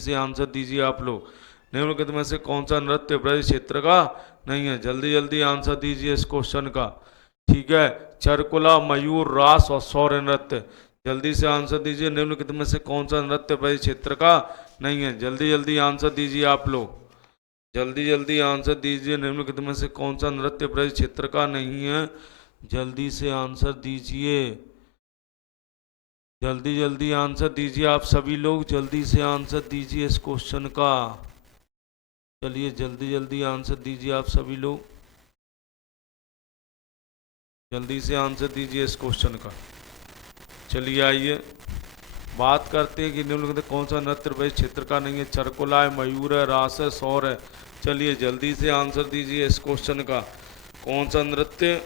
से आंसर दीजिए आप लोग। निम्नलिखित में से कौन सा नृत्य ब्रज क्षेत्र का नहीं है? जल्दी जल्दी आंसर दीजिए इस क्वेश्चन का। ठीक है, चरकुला, मयूर, रास और सौर नृत्य। जल्दी से आंसर दीजिए। निम्नलिखित में से कौन सा नृत्य ब्रज क्षेत्र का नहीं है? जल्दी जल्दी आंसर दीजिए आप लोग। जल्दी जल्दी आंसर दीजिए। निम्नलिखित में से कौन सा नृत्य ब्रज क्षेत्र का नहीं है? जल्दी से आंसर दीजिए। जल्दी जल्दी आंसर दीजिए आप सभी लोग, जल्दी से आंसर दीजिए इस क्वेश्चन का। चलिए जल्दी जल्दी आंसर दीजिए आप सभी लोग, जल्दी से आंसर दीजिए इस क्वेश्चन का। चलिए आइए बात करते हैं कि निम्नलिखित कौन सा नृत्य ब्रज क्षेत्र का नहीं है? चरकुला है, मयूर है, रास है, सौर है। चलिए जल्दी से आंसर दीजिए इस क्वेश्चन का। कौन सा नृत्य,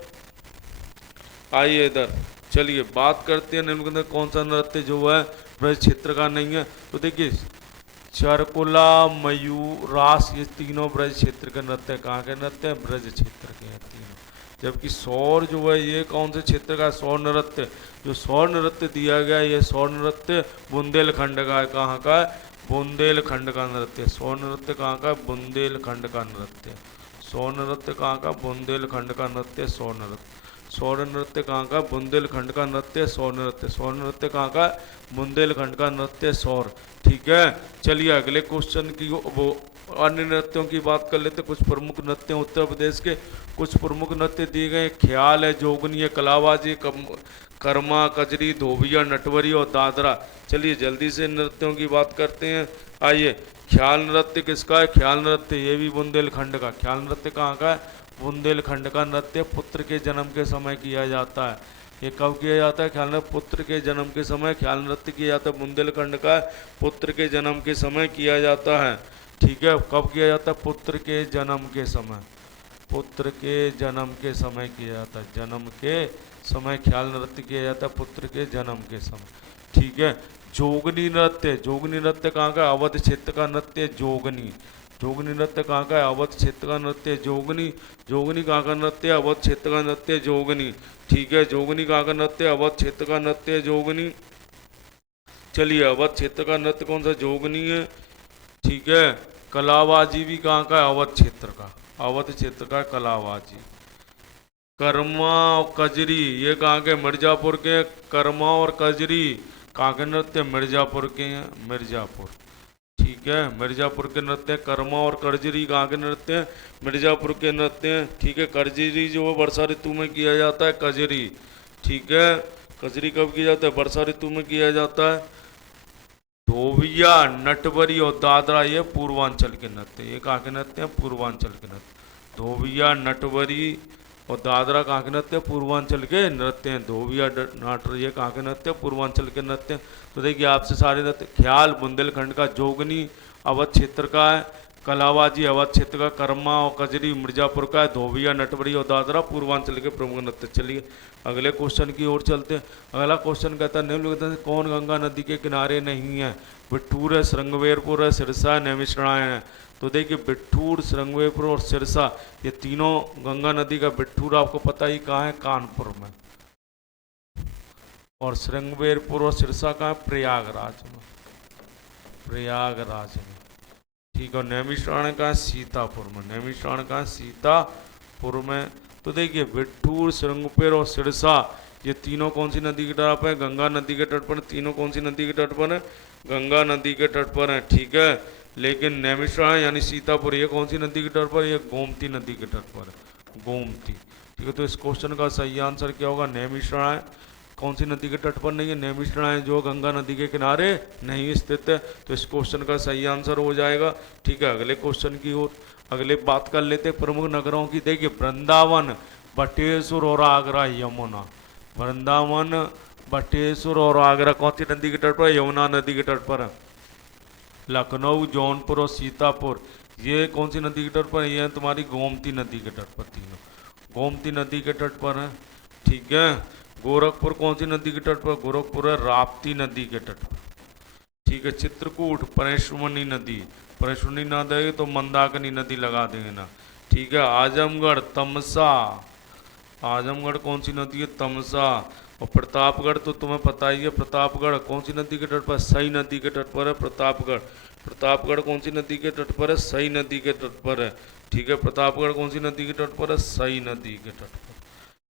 आइए इधर। चलिए बात करते हैं निम्नलिखित कौन सा नृत्य जो है ब्रज क्षेत्र का नहीं है। तो देखिए चरकुला, मयूर, रास, ये तीनों ब्रज क्षेत्र के नृत्य। कहाँ के नृत्य हैं? ब्रज क्षेत्र के हैं तीनों। जबकि सौर जो है ये कौन से क्षेत्र का? सौर नृत्य। जो सौर नृत्य दिया गया है ये सौर नृत्य बुंदेलखंड का है। कहाँ का है? बुंदेलखंड का नृत्य। सौर नृत्य कहाँ का? बुंदेलखंड का नृत्य। सौर नृत्य कहाँ का? बुंदेलखंड का नृत्य सौर नृत्य। सौर नृत्य कहाँ का? बुंदेलखंड का नृत्य सौर नृत्य। सौर नृत्य कहाँ का? बुंदेलखंड का नृत्य सौर। ठीक है, चलिए अगले क्वेश्चन की वो अन्य नृत्यों की बात कर लेते। कुछ प्रमुख नृत्य उत्तर प्रदेश के, कुछ प्रमुख नृत्य दिए गए। ख्याल है, जोगनी है, कलाबाजी, कर्मा, कजरी, धोबिया, नटवरी और दादरा। चलिए जल्दी से नृत्यों की बात करते हैं। आइए, ख्याल नृत्य किसका है? ख्याल नृत्य ये भी बुंदेलखंड का। ख्याल नृत्य कहाँ का है? बुंदेलखंड का नृत्य पुत्र के जन्म के समय किया जाता है। ये कब किया जाता है? ख्याल नृत्य पुत्र के जन्म के समय ख्याल नृत्य किया जाता है। बुंदेलखंड का पुत्र के जन्म के समय किया जाता है। ठीक है, कब किया जाता है? पुत्र के जन्म के समय। पुत्र के जन्म के समय किया जाता है। जन्म के समय ख्याल नृत्य किया जाता है, पुत्र के जन्म के समय। ठीक है, जोगनी नृत्य। जोगनी नृत्य कहाँ का? अवध क्षेत्र का नृत्य जोगनी। जोगनी नृत्य कहाँ का है? अवध क्षेत्र का नृत्य जोगनी। जोगनी कहाँ का नृत्य? अवध क्षेत्र का नृत्य जोगनी। ठीक है, जोगनी कहाँ का नृत्य? अवध क्षेत्र का नृत्य जोगनी। चलिए अवध क्षेत्र का नृत्य कौन सा? जोगनी है। ठीक है, कलाबाजी भी कहाँ का है? अवध क्षेत्र का। अवध क्षेत्र का कलाबाजी। कर्मा और कजरी ये कहाँ के? मिर्जापुर के। कर्मा और कजरी कहाँ के नृत्य? मिर्जापुर के हैं। मिर्जापुर। ठीक है, मिर्जापुर के नृत्य। कर्मा और कजरी कहाँ के नृत्य? मिर्जापुर के नृत्य। ठीक है, कजरी जो है वर्षा ऋतु में किया जाता है, कजरी। ठीक है, कजरी कब किया जाता है? वर्षा ऋतु में किया जाता है। धोबिया, नटवरी और दादरा ये पूर्वांचल के नृत्य। ये कहाँ के नृत्य हैं? पूर्वांचल के नृत्य। धोबिया, नटवरी और दादरा कहाँ के नृत्य? पूर्वांचल के नृत्य हैं। धोबिया, नाटर ये कहाँ के नृत्य? पूर्वांचल के नृत्य। तो देखिए आपसे सारे नृत्य। ख्याल बुंदेलखंड का, जोगनी अवध क्षेत्र का है, कलाबाजी अवध क्षेत्र का, कर्मा और कजरी मिर्जापुर का है, धोबिया, नटवरी और दादरा पूर्वांचल के प्रमुख नृत्य। चलिए अगले क्वेश्चन की ओर चलते हैं। अगला क्वेश्चन कहता है निम्नलिखित में से कौन गंगा नदी के किनारे नहीं है? बिट्ठूर है, श्रृंगवेरपुर है, सिरसा है, नैमिषारण्य है। तो देखिए बिट्ठूर, श्रृंगवेरपुर और सिरसा ये तीनों गंगा नदी का। बिट्ठूर आपको पता ही कहाँ है? कानपुर में। और श्रृंगवेरपुर और सिरसा कहाँ है? प्रयागराज में। प्रयागराज में। ठीक है, नैमिषारण्य कहाँ है? सीतापुर में। नैमिषारण्य कहाँ है? सीतापुर में। तो देखिए बिट्ठूर, श्रृंगवेर और सिरसा ये तीनों कौन सी नदी के तट पर है? गंगा नदी के तट पर। तीनों कौन सी नदी के तट पर है? गंगा नदी के तट पर है। ठीक है, लेकिन नैमिषारण्य यानी सीतापुर ये कौन सी नदी के तट पर? ये गोमती नदी के तट पर है। गोमती। ठीक है, तो इस क्वेश्चन का सही आंसर क्या होगा? नैमिषारण्य कौन सी नदी के तट पर नहीं है? नैमिषारण्य जो गंगा नदी के किनारे नहीं स्थित है। तो इस क्वेश्चन का सही आंसर हो जाएगा। ठीक है, अगले क्वेश्चन की ओर अगले बात कर लेते प्रमुख नगरों की। देखिए वृंदावन, बटेश्वर और आगरा, यमुना। वृंदावन, बटेश्वर और आगरा कौन सी नदी के तट पर? यमुना नदी के तट पर है। लखनऊ, जौनपुर और सीतापुर ये कौन सी नदी के तट पर? ये तुम्हारी गोमती नदी के तट पर। तीनों गोमती नदी के तट पर है। ठीक है, गोरखपुर कौन सी नदी के तट पर? गोरखपुर है राप्ती नदी के तट पर। ठीक है, चित्रकूट, परेशमनी नदी। परेशमनी ना देंगे तो मंदाकिनी नदी लगा देंगे ना। ठीक है, आजमगढ़, तमसा। आजमगढ़ कौन सी नदी है? तमसा। और प्रतापगढ़ तो तुम्हें पता ही है, प्रतापगढ़ कौन सी नदी के तट पर? सई नदी के तट पर है प्रतापगढ़। प्रतापगढ़ कौन सी नदी के तट पर है? सई नदी के तट पर है। ठीक है, प्रतापगढ़ कौन सी नदी के तट पर है? सई नदी के तट पर।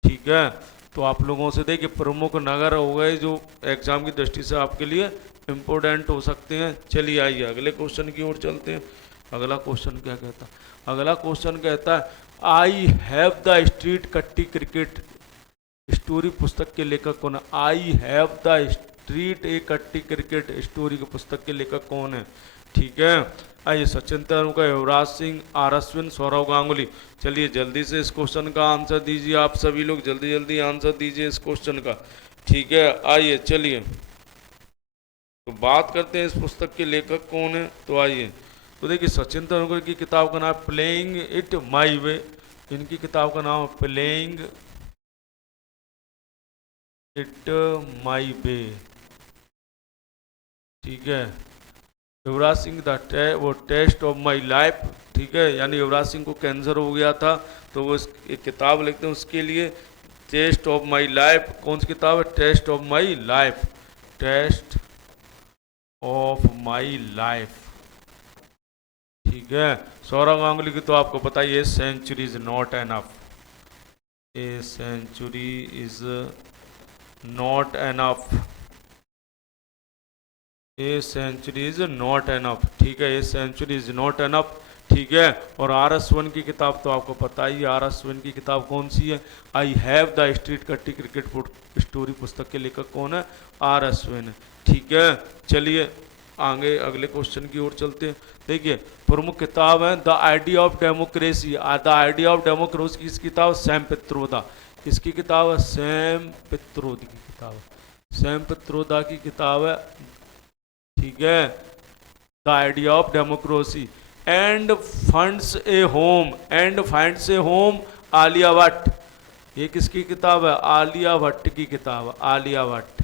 ठीक है, तो आप लोगों से देखिए प्रमुख नगर हो गए जो एग्जाम की दृष्टि से आपके लिए इम्पोर्टेंट हो सकते हैं। चलिए आइए अगले क्वेश्चन की ओर चलते हैं। अगला क्वेश्चन क्या कहता है? अगला क्वेश्चन कहता है आई हैव द स्ट्रीट कट्टी क्रिकेट स्टोरी पुस्तक के लेखक कौन है? आई हैव द स्ट्रीट ए कट्टी क्रिकेट स्टोरी के पुस्तक के लेखक कौन है? ठीक है, आइए सचिन तेंदुलकर, युवराज सिंह, आर अश्विन, सौरव गांगुली। चलिए जल्दी से इस क्वेश्चन का आंसर दीजिए, आप सभी लोग जल्दी जल्दी आंसर दीजिए इस क्वेश्चन का। ठीक है, आइए चलिए तो बात करते हैं इस पुस्तक के लेखक कौन है। तो आइए तो देखिए सचिन तेंदुलकर की किताब का नाम है प्लेइंग इट माई वे। इनकी किताब का नाम है प्लेइंग इट माई वे। ठीक है, युवराज सिंह वो टेस्ट ऑफ माई लाइफ। ठीक है, यानी युवराज सिंह को कैंसर हो गया था तो वो एक किताब लिखते हैं उसके लिए, टेस्ट ऑफ माई लाइफ। कौन सी किताब है? Test of my life. Test of my life. ठीक है, सौरव गांगुली की तो आपको पता ही है, century is not enough. A century is not enough. A century is not enough. ठीक है, a century is not enough. ठीक है, और आर अश्विन की किताब तो आपको पता ही, आर अश्विन की किताब कौन सी है? आई हैव द स्ट्रीट कट्टी क्रिकेट स्टोरी पुस्तक के लेखक कौन है? आर अश्विन। ठीक है, चलिए आगे अगले क्वेश्चन की ओर चलते हैं। देखिए प्रमुख किताब है the idea of democracy. The idea of democracy किसकी किताब? सैम पित्रोदा। किसकी किताब है? सैम पित्रोदा की किताब है। सैम पित्रोदा की किताब है। ठीक है, the idea of democracy. End funds A home. And finds A home Alia Bhatt. ये किसकी किताब है? आलिया भट्ट की किताब है। आलिया भट्ट।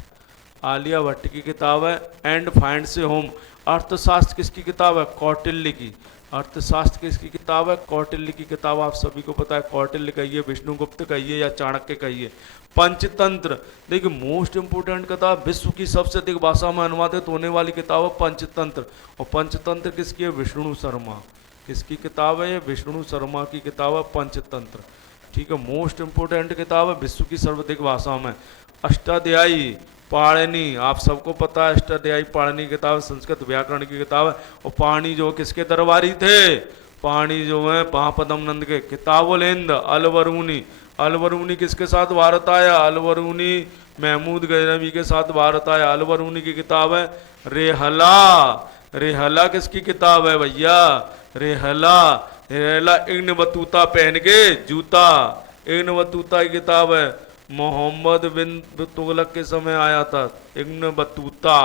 आलिया भट्ट की किताब है एंड फाइंड्स ए होम। अर्थशास्त्र किसकी किताब है? कौटिल्य की। अर्थशास्त्र किसकी किताब है? कौटिल्य की किताब। आप सभी को पता है, कौटिल्य कहिए, विष्णुगुप्त कहिए या चाणक्य कहिए। पंचतंत्र, देखिए मोस्ट इंपोर्टेंट किताब, विश्व की सबसे अधिक भाषा में अनुवादित होने वाली किताब है पंचतंत्र। और पंचतंत्र किसकी है? विष्णु शर्मा। किसकी किताब है? ये विष्णु शर्मा की किताब है पंचतंत्र। ठीक है, मोस्ट इंपोर्टेंट किताब है, विश्व की सर्वाधिक भाषा में। अष्टाध्यायी पाणिनि, आप सबको पता है अष्टाध्यायी पाणिनि की किताब, संस्कृत व्याकरण की किताब है। और पाणि जो किसके दरबारी थे? पाणि जो है महापदम नंद के। किताबुल-हिंद अलबरूनी। अलबरूनी किसके साथ भारत आया? अलबरूनी महमूद गजनवी के साथ भारत आया। अलबरूनी की किताब है रेहला। रेहला किसकी किताब है भैया? रेहला। रेहला इब्न बतूता पहन के जूता। इब्न बतूता की किताब है, मोहम्मद बिन तुगलक के समय आया था इब्न बतूता।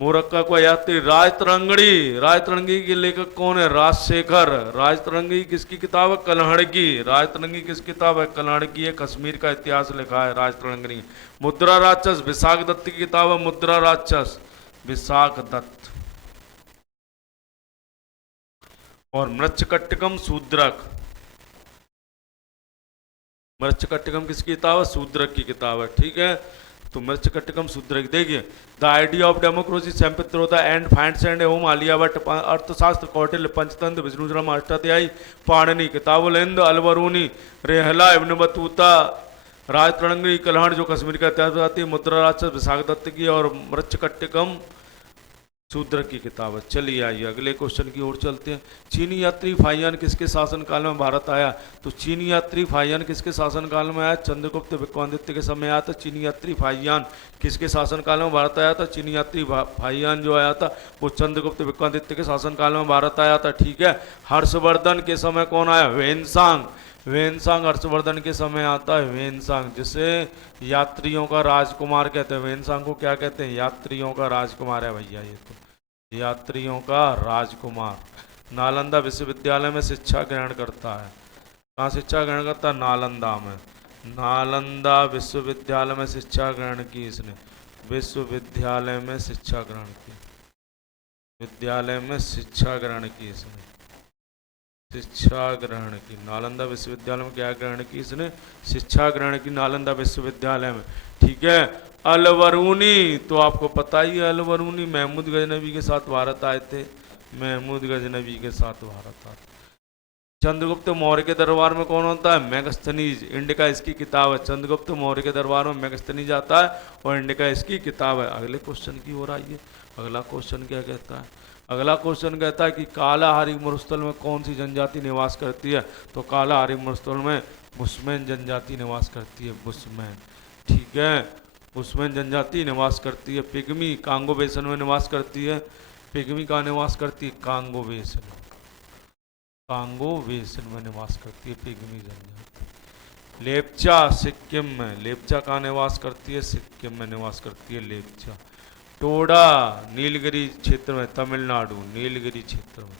मोरक्का को यात्री राजतरंगी। राजतरंगी के लेखक कौन है? राजशेखर। राजतरंगी किसकी किताब है? कल्हड़-की। राजतरंगी किसकी किताब है? कल्हड़ की है, कश्मीर का इतिहास लिखा है राजतरंगी। मुद्रा राक्षस, विशाख दत्त की किताब है मुद्रा राक्षस, विशाख दत्त। और मृच्छकट्टकम शूद्रक। मृच्छकट्टकम किसकी किताब है? शूद्रक की किताब है। ठीक है, तो मृच्छकट्टकम शूद्रक। देखिए the idea of democracy Sam Pitroda and finds and home Alia Bhatt. Arthashastra Kautilya. Panchatantra Vishnu Sharma. Ashtadhyayi Panini. Kitab-ul-Hind Al-Biruni. Rihla Ibn Battuta. Rajatarangini Kalhana जो कश्मीर का इतिहास बताती है। मुद्रा राक्षस विशाख दत्त की। और मृच्छकट्टकम शूद्रक की किताब है। चलिए आइए अगले क्वेश्चन की ओर चलते हैं। चीनी यात्री फाहियान किसके शासनकाल में भारत आया? तो चीनी यात्री फाहियान किसके शासनकाल में आया? चंद्रगुप्त विक्रमादित्य के समय आया था चीनी यात्री फाहियान। किसके शासनकाल में भारत आया था? चीनी यात्री फाहियान जो आया था वो चंद्रगुप्त विक्रमादित्य के शासनकाल में भारत आया था। ठीक है, हर्षवर्धन के समय कौन आया? वेनसांग। वेनसांग हर्षवर्धन के समय आता है। वेनसांग जिसे यात्रियों का राजकुमार कहते हैं। वेनसांग को क्या कहते हैं? यात्रियों का राजकुमार है भैया, ये तो यात्रियों का राजकुमार। नालंदा विश्वविद्यालय में शिक्षा ग्रहण करता है। कहाँ शिक्षा ग्रहण करता है? नालंदा में। नालंदा विश्वविद्यालय में शिक्षा ग्रहण की इसने। विश्वविद्यालय में शिक्षा ग्रहण की। विद्यालय में शिक्षा ग्रहण की इसने। शिक्षा ग्रहण की। नालंदा विश्वविद्यालय में क्या ग्रहण की इसने? शिक्षा ग्रहण की नालंदा विश्वविद्यालय में। ठीक है। अलबरूनी, तो आपको पता ही है अलबरूनी महमूद गजनवी के साथ भारत आए थे, महमूद गजनवी के साथ भारत आए। चंद्रगुप्त मौर्य के दरबार में कौन होता है? मेगस्थनीज। इंडिका इसकी किताब है। चंद्रगुप्त मौर्य के दरबार में मेगस्थनीज आता है और इंडिका इसकी किताब है। अगले क्वेश्चन की ओर आइए। अगला क्वेश्चन क्या कहता है? अगला क्वेश्चन कहता है कि कालाहारी मरुस्थल में कौन सी जनजाति निवास करती है? तो कालाहारी मरुस्थल में बुशमैन जनजाति निवास करती है, बुशमैन। ठीक है, बुशमैन जनजाति निवास करती है। पिग्मी कांगो बेसन में निवास करती है। पिग्मी का निवास करती है कांगो बेसन, कांगो बेसन में निवास करती है पिग्मी जनजाति। लेप्चा सिक्किम में, लेप्चा का निवास करती है, सिक्किम में निवास करती है लेप्चा। टोडा नीलगिरी क्षेत्र में, तमिलनाडु, नीलगिरी क्षेत्र में।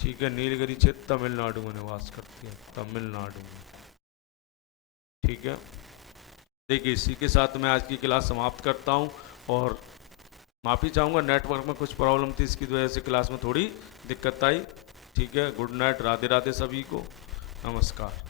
ठीक है, नीलगिरी क्षेत्र तमिलनाडु में निवास करती है, तमिलनाडु में। ठीक है, देखिए इसी के साथ मैं आज की क्लास समाप्त करता हूं और माफ़ी चाहूँगा, नेटवर्क में कुछ प्रॉब्लम थी, इसकी वजह से क्लास में थोड़ी दिक्कत आई। ठीक है, गुड नाइट, राधे राधे सभी को, नमस्कार।